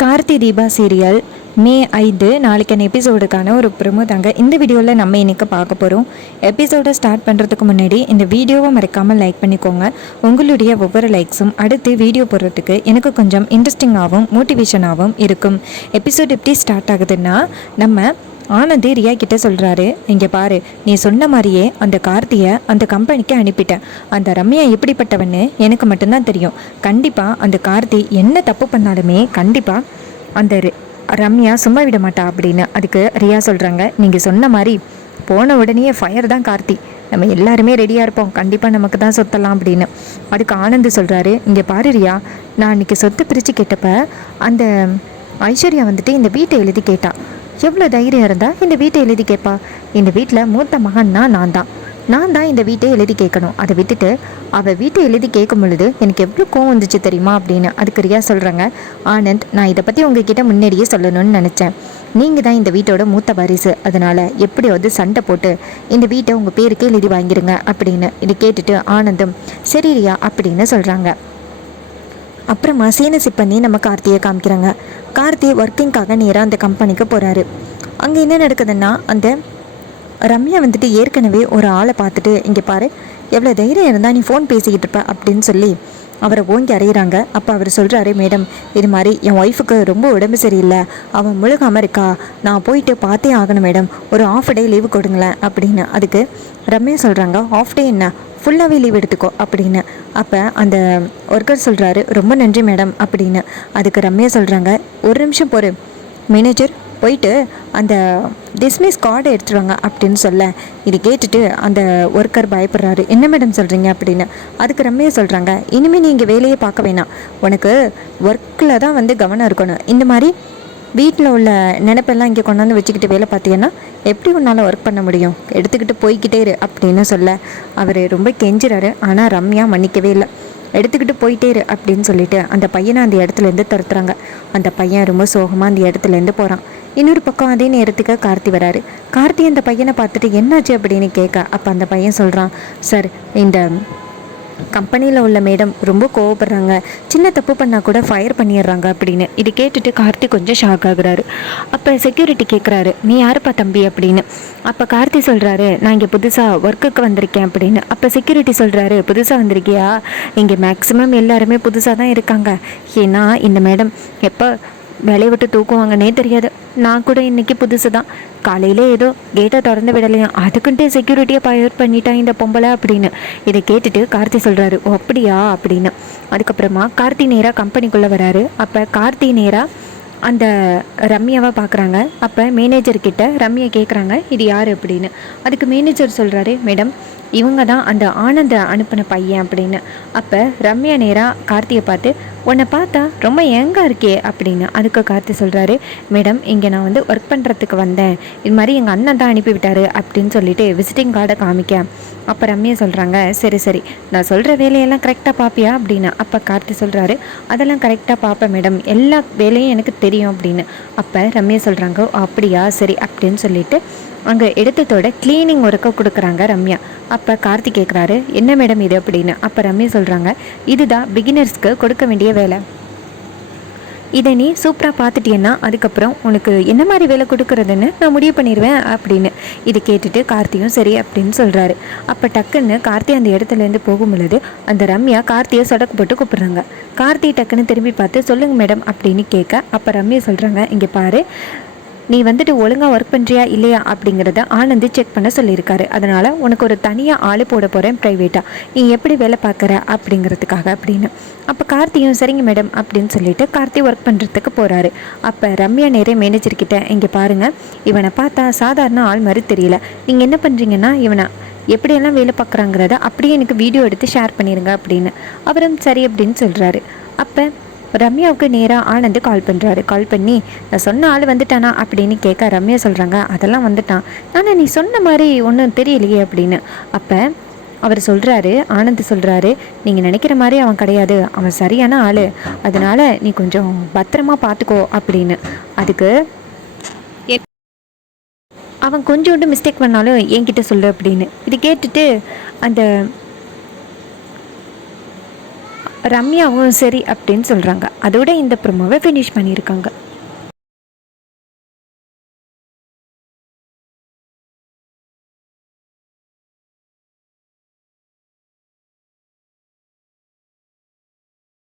Karthi Deepa serial மே 5 நாளைக்கான எபிசோடுக்கான ஒரு promo தாங்க இந்த வீடியோவில் நம்ம இன்றைக்கி பார்க்க போகிறோம். எபிசோடை ஸ்டார்ட் பண்ணுறதுக்கு முன்னாடி இந்த வீடியோவை மறக்காமல் லைக் பண்ணிக்கோங்க. உங்களுடைய ஒவ்வொரு லைக்ஸும் அடுத்து வீடியோ போடுறதுக்கு எனக்கு கொஞ்சம் இன்ட்ரெஸ்டிங்காகவும் மோட்டிவேஷனாகவும் இருக்கும். எபிசோட் எப்படி ஸ்டார்ட் ஆகுதுன்னா, நம்ம ஆனந்த் ரியா கிட்ட சொல்கிறாரு, இங்கே பாரு, நீ சொன்ன மாதிரியே அந்த கார்த்தியை அந்த கம்பெனிக்கு அனுப்பிட்டேன். அந்த ரம்யா எப்படிப்பட்டவன்னு எனக்கு மட்டும்தான் தெரியும். கண்டிப்பாக அந்த கார்த்தி என்ன தப்பு பண்ணாலுமே கண்டிப்பாக அந்த ரம்யா சும்மா விட மாட்டா அப்படின்னு. அதுக்கு ரியா சொல்கிறாங்க, நீங்கள் சொன்ன மாதிரி போன உடனே ஃபயர் தான் கார்த்தி, நம்ம எல்லாருமே ரெடியாக இருப்போம், கண்டிப்பாக நமக்கு தான் சொத்தலாம் அப்படின்னு. அதுக்கு ஆனந்த் சொல்கிறாரு, இங்கே பாரு ரியா, நான் அன்றைக்கி சொத்து பிரித்து கேட்டப்ப அந்த ஐஸ்வர்யா வந்துட்டு இந்த வீட்டை எழுதி கேட்டா. எவ்வளோ தைரியம் இருந்தால் இந்த வீட்டை எழுதி கேட்பா? இந்த வீட்டில் மூத்த மகன்னா நான் தான் இந்த வீட்டை எழுதி கேட்கணும். அதை விட்டுட்டு அவள் வீட்டை எழுதி கேட்கும் பொழுது எனக்கு எவ்வளோ கோவம் வந்துச்சு தெரியுமா அப்படின்னு. அதுக்கு ரியா சொல்கிறாங்க, ஆனந்த், நான் இதை பற்றி உங்ககிட்ட முன்னாடியே சொல்லணும்னு நினச்சேன். நீங்கள் தான் இந்த வீட்டோட மூத்த வாரிசு, அதனால் எப்படியாவது சண்டை போட்டு இந்த வீட்டை உங்கள் பேருக்கே எழுதி வாங்கிடுங்க அப்படின்னு. இது கேட்டுட்டு ஆனந்தும் சரி ரியா அப்படின்னு சொல்கிறாங்க. அப்புறமா சீனை சிப் பண்ணி நம்ம கார்த்தியை காமிக்கிறாங்க. கார்த்தி ஒர்க்கிங்காக நேராக அந்த கம்பெனிக்கு போகிறாரு. அங்கே என்ன நடக்குதுன்னா, அந்த ரம்யா வந்துட்டு ஏற்கனவே ஒரு ஆளை பார்த்துட்டு, இங்கே பாரு, எவ்வளோ தைரியம் இருந்தால் நீ ஃபோன் பேசிக்கிட்டு இருப்ப அப்படின்னு சொல்லி அவரை ஓங்கி அறையிறாங்க. அப்போ அவர் சொல்கிறாரு, மேடம், இது மாதிரி என் ஒய்ஃபுக்கு ரொம்ப உடம்பு சரியில்லை, அவன் முழுகாமல் இருக்கா, நான் போயிட்டு பார்த்தே ஆகணும் மேடம், ஒரு ஆஃப் டே லீவு கொடுங்களேன் அப்படின்னு. அதுக்கு ரம்யா சொல்கிறாங்க, ஆஃப் டே என்ன, ஃபுல்லாகவே லீவ் எடுத்துக்கோ அப்படின்னு. அப்போ அந்த ஒர்க்கர் சொல்கிறாரு, ரொம்ப நன்றி மேடம் அப்படின்னு. அதுக்கு ரம்யா சொல்கிறாங்க, ஒரு நிமிஷம் பொறு மேனேஜர், போயிட்டு அந்த டிஸ்மிஸ் கார்டை எடுத்துருவாங்க அப்படின்னு சொல்ல. இது கேட்டுட்டு அந்த ஒர்க்கர் பயப்படுறாரு, என்ன மேடம் சொல்கிறீங்க அப்படின்னு. அதுக்கு ரம்யா சொல்கிறாங்க, இனிமேல் நீங்கள் வேலையே பார்க்க வேணாம், உனக்கு ஒர்க்கில் தான் வந்து கவனம் இருக்கணும். இந்த மாதிரி வீட்டில் உள்ள நினைப்பெல்லாம் இங்கே கொண்டாந்து வச்சுக்கிட்டு வேலை பார்த்தீங்கன்னா எப்படி உன்னால் ஒர்க் பண்ண முடியும், எடுத்துக்கிட்டு போய்கிட்டே இரு அப்படின்னு சொல்ல. அவர் ரொம்ப கெஞ்சுறாரு. ஆனால் ரம்யா மன்னிக்கவே இல்லை. எடுத்துக்கிட்டு போயிட்டே இரு அப்படின்னு சொல்லிட்டு அந்த பையனை அந்த இடத்துலேருந்து துரத்துறாங்க. அந்த பையன் ரொம்ப சோகமாக அந்த இடத்துலேருந்து போகிறான். இன்னொரு பக்கம் அதே நேரத்துக்கு கார்த்தி வராரு. கார்த்தி அந்த பையனை பார்த்துட்டு என்னாச்சு அப்படின்னு கேட்க, அப்போ அந்த பையன் சொல்கிறான், சார், இந்த கம்பெனியில் உள்ள மேடம் ரொம்ப கோவப்படுறாங்க, சின்ன தப்பு பண்ணால் கூட ஃபயர் பண்ணிடுறாங்க அப்படின்னு. இது கேட்டுட்டு கார்த்தி கொஞ்சம் ஷாக் ஆகுறாரு. அப்போ செக்யூரிட்டி கேட்குறாரு, நீ யாருப்பா தம்பி அப்படின்னு. அப்போ கார்த்தி சொல்கிறாரு, நான் இங்கே புதுசாக ஒர்க்குக்கு வந்திருக்கேன் அப்படின்னு. அப்போ செக்யூரிட்டி சொல்கிறாரு, புதுசாக வந்திருக்கியா, இங்கே மேக்ஸிமம் எல்லாருமே புதுசாக தான் இருக்காங்க, ஏன்னா இந்த மேடம் எப்போ வேலையை விட்டு தூக்குவாங்கன்னே தெரியாது, நான் கூட இன்றைக்கி புதுசு தான், காலையில் ஏதோ கேட்டை திறந்து விடலையாம், அதுக்குன்ட்டு செக்யூரிட்டியை ஃபயர் பண்ணிட்டான் இந்த பொம்பளை அப்படின்னு. இதை கேட்டுட்டு கார்த்தி சொல்கிறாரு, ஓ அப்படியா அப்படின்னு. அதுக்கப்புறமா கார்த்தி நேராக கம்பெனிக்குள்ளே வராரு. அப்போ கார்த்தி நேராக அந்த ரம்யாவை பார்க்குறாங்க. அப்போ மேனேஜர்கிட்ட ரம்யா கேட்குறாங்க, இது யார் அப்படின்னு. அதுக்கு மேனேஜர் சொல்கிறாரு, மேடம், இவங்க தான் அந்த ஆனந்த அனுப்பின பையன் அப்படின்னு. அப்போ ரம்யா நேராக கார்த்தியை பார்த்து, உன்னை பார்த்தா ரொம்ப யங்காக இருக்கே அப்படின்னு. அதுக்கு கார்த்தி சொல்கிறாரு, மேடம், இங்கே நான் வந்து ஒர்க் பண்ணுறதுக்கு வந்தேன், இது மாதிரி எங்கள் அண்ணன் தான் அனுப்பிவிட்டாரு அப்படின்னு சொல்லிட்டு விசிட்டிங் கார்டை காமிக்க. அப்போ ரம்யா சொல்கிறாங்க, சரி நான் சொல்கிற வேலையெல்லாம் கரெக்டாக பார்ப்பியா அப்படின்னு. அப்போ கார்த்தி சொல்கிறாரு, அதெல்லாம் கரெக்டாக பார்ப்பேன் மேடம், எல்லா வேலையும் எனக்கு தெரியும் அப்படின்னு. அப்போ ரம்யா சொல்கிறாங்க, அப்படியா, சரி அப்படின்னு சொல்லிட்டு அங்கே இடத்தோட க்ளீனிங் ஒர்க்கை கொடுக்குறாங்க ரம்யா. அப்போ கார்த்தி கேட்குறாரு, என்ன மேடம் இது அப்படின்னு. அப்போ ரம்யா சொல்கிறாங்க, இதுதான் பிகினர்ஸ்க்கு கொடுக்க வேண்டிய வேலை, இதை நீ சூப்பராக பார்த்துட்டியன்னா அதுக்கப்புறம் உனக்கு என்ன மாதிரி வேலை கொடுக்குறதுன்னு நான் முடிவு பண்ணிடுவேன் அப்படின்னு. இதை கேட்டுட்டு கார்த்தியும் சரி அப்படின்னு சொல்கிறாரு. அப்போ டக்குன்னு கார்த்தி அந்த இடத்துலேருந்து போகும் பொழுது அந்த ரம்யா கார்த்தியை சொடக்கு போட்டு கூப்பிட்றாங்க. கார்த்தி டக்குன்னு திரும்பி பார்த்து, சொல்லுங்கள் மேடம் அப்படின்னு கேட்க. அப்போ ரம்யா சொல்கிறாங்க, இங்கே பாரு, நீ வந்துட்டு ஒழுங்காக ஒர்க் பண்ணுறியா இல்லையா அப்படிங்கிறத ஆனந்த் செக் பண்ண சொல்லியிருக்காரு, அதனால் உனக்கு ஒரு தனியாக ஆள் போட போகிறேன் ப்ரைவேட்டாக, நீ எப்படி வேலை பார்க்குற அப்படிங்கிறதுக்காக அப்படின்னு. அப்போ கார்த்தியும் சரிங்க மேடம் அப்படின்னு சொல்லிட்டு கார்த்தி ஒர்க் பண்ணுறதுக்கு போகிறாரு. அப்போ ரம்யா நேரே மேனேஜர்கிட்ட, இங்கே பாருங்கள், இவனை பார்த்தா சாதாரண ஆள் மாதிரி தெரியல, நீங்கள் என்ன பண்ணுறீங்கன்னா இவனை எப்படியெல்லாம் வேலை பார்க்குறாங்கிறத அப்படியே எனக்கு வீடியோ எடுத்து ஷேர் பண்ணிடுங்க அப்படின்னு. அவரும் சரி அப்படின்னு சொல்கிறாரு. அப்போ ரம்யாவுக்கு நேராக ஆனந்த் கால் பண்ணுறாரு. கால் பண்ணி, நான் சொன்ன ஆள் வந்துட்டானா அப்படின்னு கேட்க. ரம்யா சொல்கிறாங்க, அதெல்லாம் வந்துட்டான், ஆனால் நீ சொன்ன மாதிரி ஒன்றும் தெரியலையே அப்படின்னு. அப்போ அவர் சொல்கிறாரு, ஆனந்த் சொல்கிறாரு, நீங்கள் நினைக்கிற மாதிரி அவன் கிடையாது, அவன் சரியான ஆள், அதனால் நீ கொஞ்சம் பத்திரமா பார்த்துக்கோ அப்படின்னு. அதுக்கு அவன் கொஞ்சோண்டு மிஸ்டேக் பண்ணாலும் என்கிட்ட சொல்லு அப்படின்னு. இது கேட்டுட்டு அந்த ரம்யாவும் சரி அப்படின்னு சொல்கிறாங்க. அதோட இந்த ப்ரோமோவை ஃபினிஷ் பண்ணியிருக்காங்க.